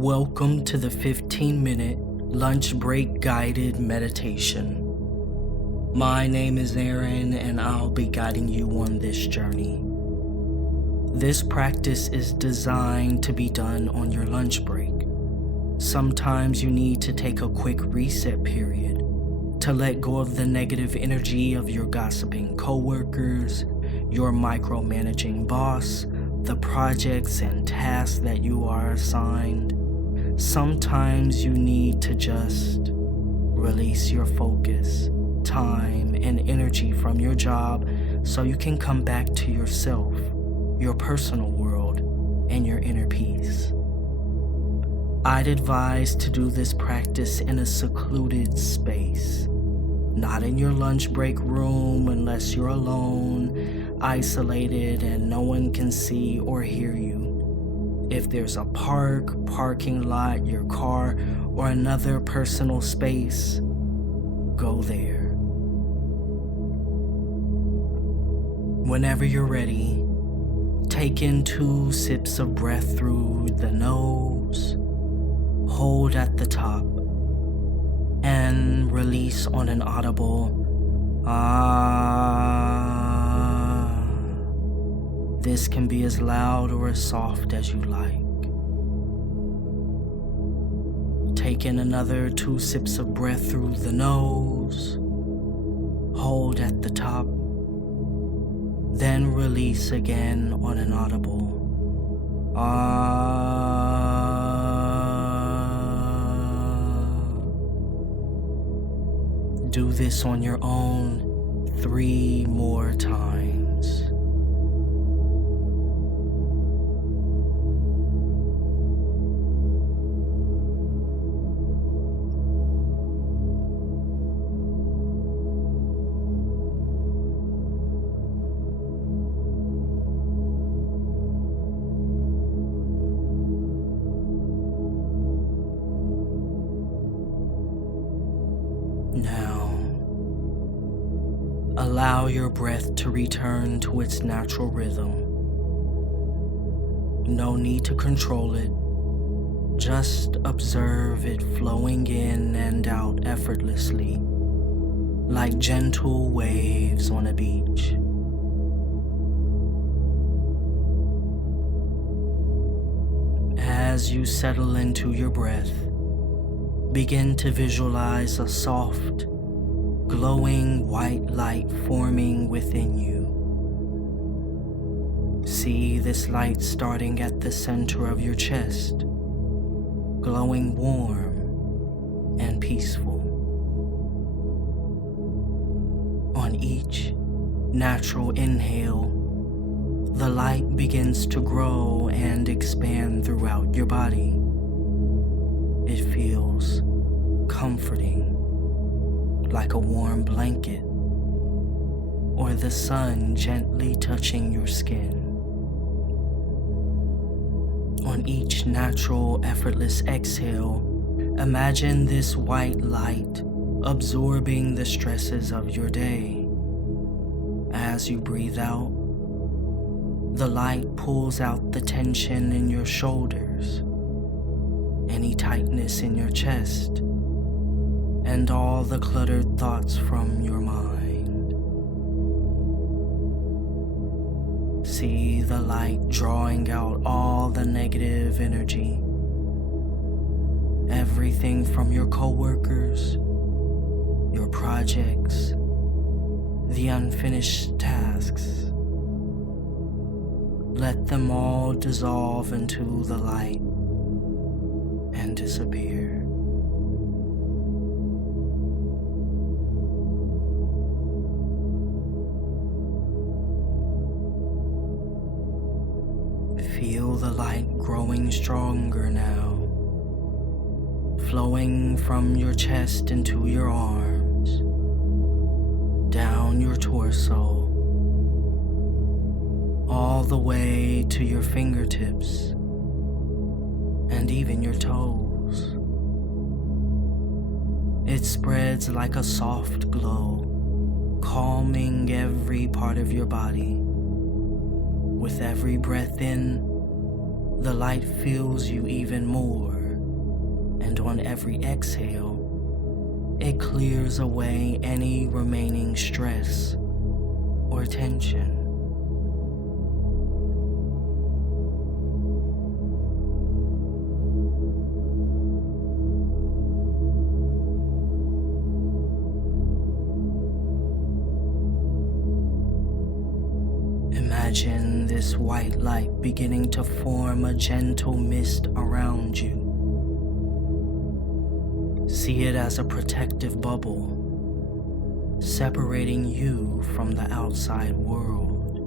Welcome to the 15-minute lunch break guided meditation. My name is Aaron and I'll be guiding you on this journey. This practice is designed to be done on your lunch break. Sometimes you need to take a quick reset period to let go of the negative energy of your gossiping coworkers, your micromanaging boss, the projects and tasks that you are assigned. Sometimes you need to just release your focus, time, and energy from your job so you can come back to yourself, your personal world, and your inner peace. I'd advise to do this practice in a secluded space, not in your lunch break room unless you're alone, isolated, and no one can see or hear you. If there's a parking lot, your car, or another personal space, go there. Whenever you're ready, take in 2 sips of breath through the nose, hold at the top, and release on an audible ah. This can be as loud or as soft as you like. Take in another 2 sips of breath through the nose, hold at the top, then release again on an audible ah. Do this on your own 3 more times. Now, allow your breath to return to its natural rhythm. No need to control it. Just observe it flowing in and out effortlessly, like gentle waves on a beach. As you settle into your breath, begin to visualize a soft, glowing white light forming within you. See this light starting at the center of your chest, glowing warm and peaceful. On each natural inhale, the light begins to grow and expand throughout your body. It feels comforting, like a warm blanket, or the sun gently touching your skin. On each natural, effortless exhale, imagine this white light absorbing the stresses of your day. As you breathe out, the light pulls out the tension in your shoulders, any tightness in your chest, and all the cluttered thoughts from your mind. See the light drawing out all the negative energy, everything from your coworkers, your projects, the unfinished tasks. Let them all dissolve into the light and disappear. Feel the light growing stronger now, flowing from your chest into your arms, down your torso, all the way to your fingertips, and even your toes. It spreads like a soft glow, calming every part of your body. With every breath in, the light fills you even more, And on every exhale, it clears away any remaining stress or tension. Imagine this white light beginning to form a gentle mist around you. See it as a protective bubble, separating you from the outside world.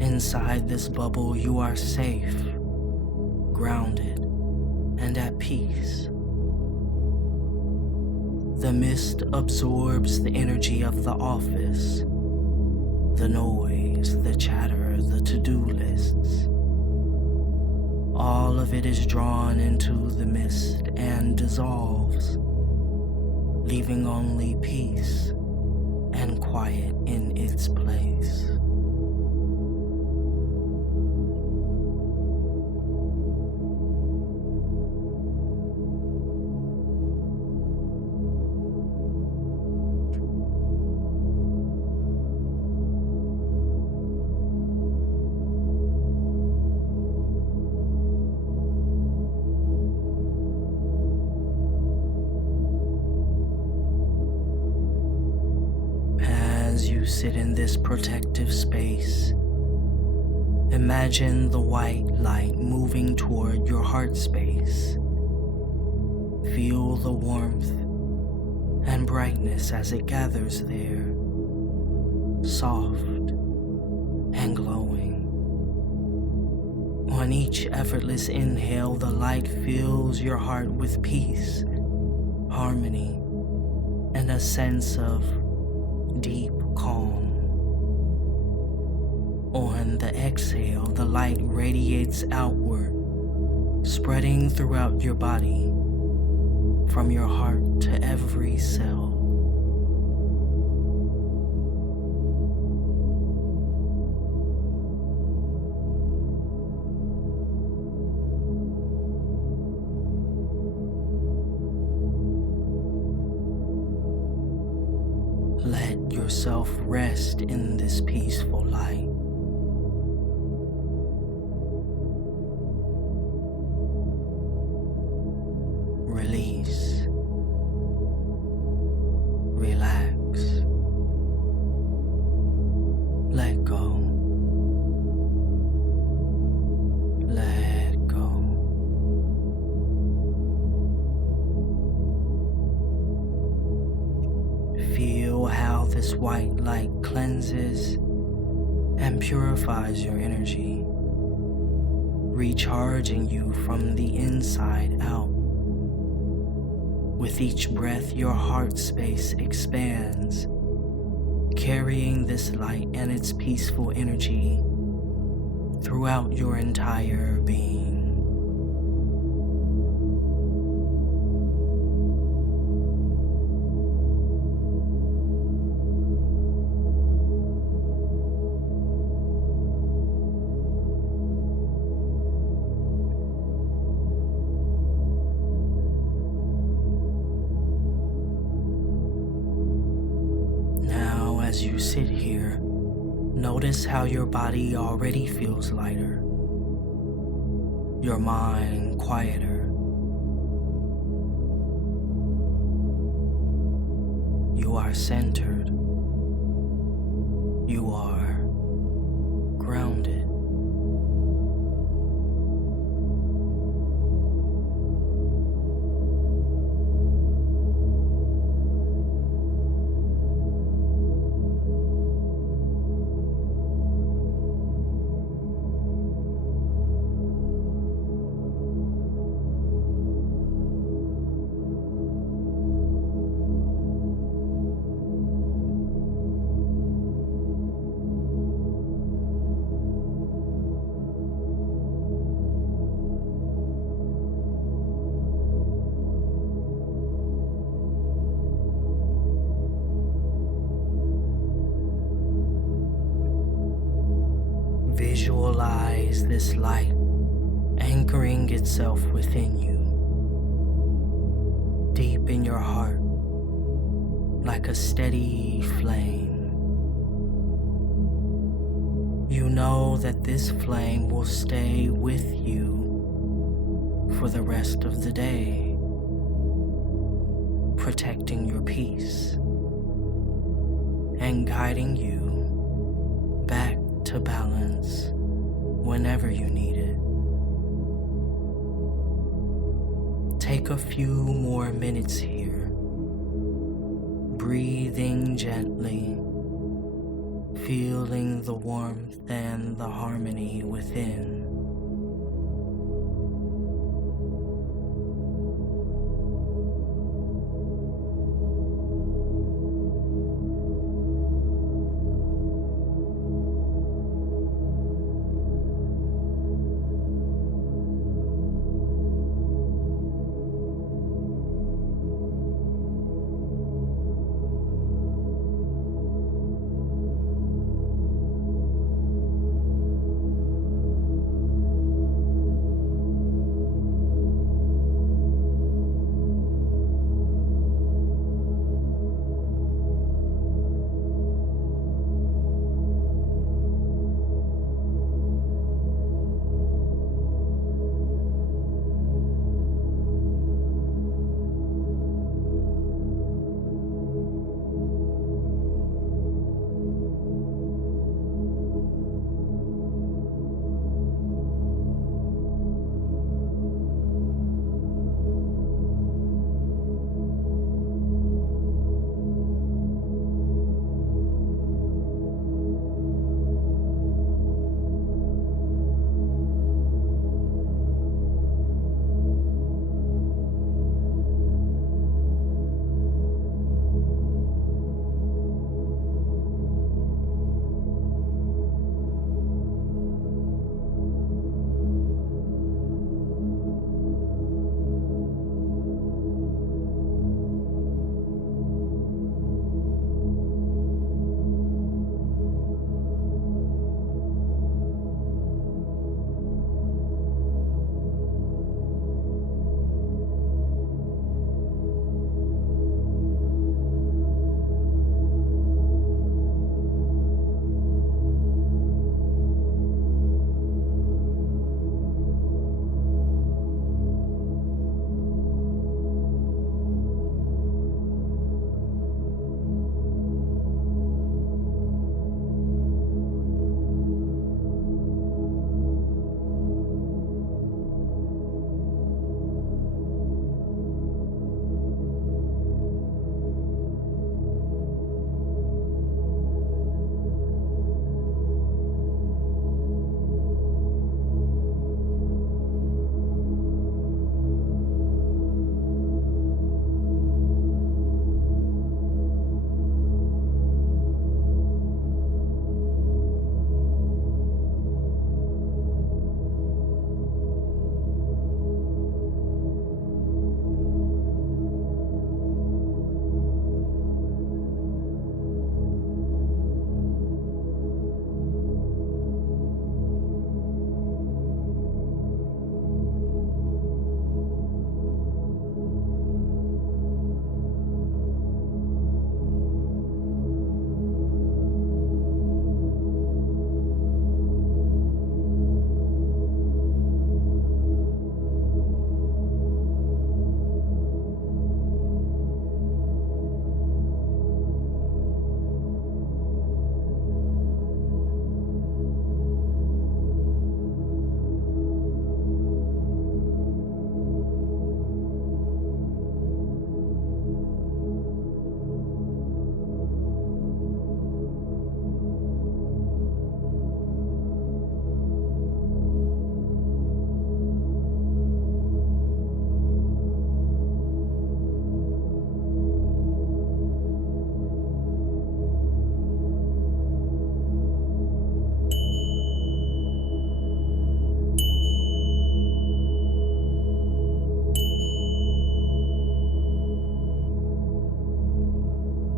Inside this bubble, you are safe, grounded, and at peace. The mist absorbs the energy of the office, the noise, the chatter, the to-do lists. All of it is drawn into the mist and dissolves, leaving only peace and quiet in its place. As you sit in this protective space, imagine the white light moving toward your heart space. Feel the warmth and brightness as it gathers there, soft and glowing. On each effortless inhale, the light fills your heart with peace, harmony, and a sense of deep calm. On the exhale, the light radiates outward, spreading throughout your body, from your heart to every cell. Let yourself rest in this peaceful light. Release. Relax. Let go. Let go. Feel how this white light cleanses and purifies your energy, recharging you from the inside out. With each breath, your heart space expands, carrying this light and its peaceful energy throughout your entire being. As you sit here, notice how your body already feels lighter, your mind quieter. You are centered. You are grounded. Visualize this light anchoring itself within you, deep in your heart, like a steady flame. You know that this flame will stay with you for the rest of the day, protecting your peace and guiding you back to balance whenever you need it. Take a few more minutes here, breathing gently, feeling the warmth and the harmony within.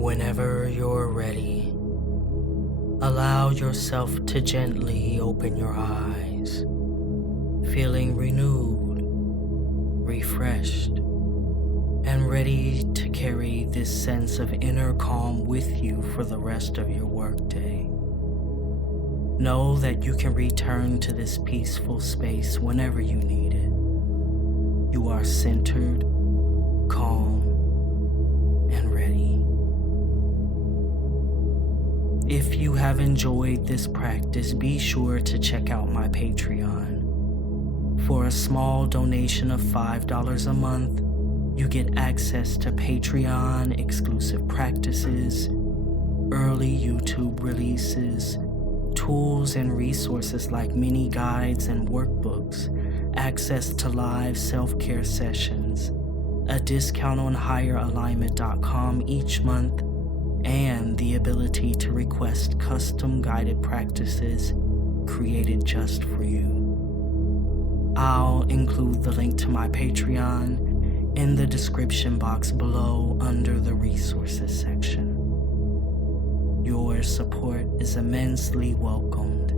Whenever you're ready, allow yourself to gently open your eyes, feeling renewed, refreshed, and ready to carry this sense of inner calm with you for the rest of your workday. Know that you can return to this peaceful space whenever you need it. You are centered, calm, and ready. If you have enjoyed this practice, be sure to check out my Patreon. For a small donation of $5 a month, you get access to Patreon exclusive practices, early YouTube releases, tools and resources like mini guides and workbooks, access to live self-care sessions, a discount on HIYERAlignment.com each month, and the ability to request custom guided practices created just for you. I'll include the link to my Patreon in the description box below under the resources section. Your support is immensely welcomed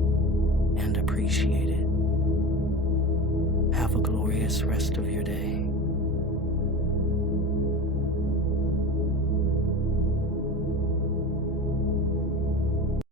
and appreciated. Have a glorious rest of your